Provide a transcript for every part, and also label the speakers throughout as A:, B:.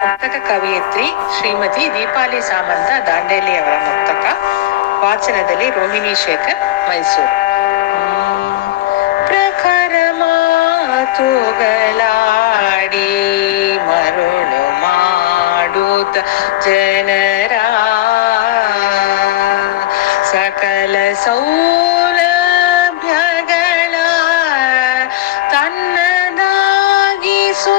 A: ಮುಖ ಕವಿಯತ್ರಿ ಶ್ರೀಮತಿ ದೀಪಾಲಿ ಸಾಮಂತ ದಾಂಡೇಲಿ ಅವರ ಮುಕ್ತಕ ವಾಚನದಲ್ಲಿ ಶೇಖರ್ ಮೈಸೂರು
B: ಪ್ರಖರ ಮಾತುಗಳಾಡಿ ಮರುಳು ಮಾಡುತ್ತ ಜನರ ಸಕಲ ಸೌಲಭ್ಯಗಳ ತನ್ನದಾಗಿ ಸು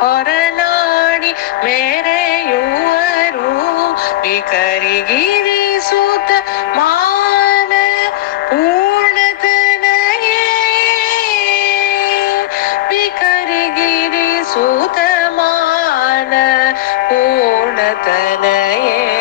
B: ಹೊರನಾಡಿ ಮೇರೆಯುವರು ಪಿಕರಿಗಿರಿ ಸೂತ ಮಾನ ಪೂರ್ಣತನಯೇ ಪಿಕರಿಗಿರಿ ಸೂತ ಮಾನ ಪೂರ್ಣತನಯೇ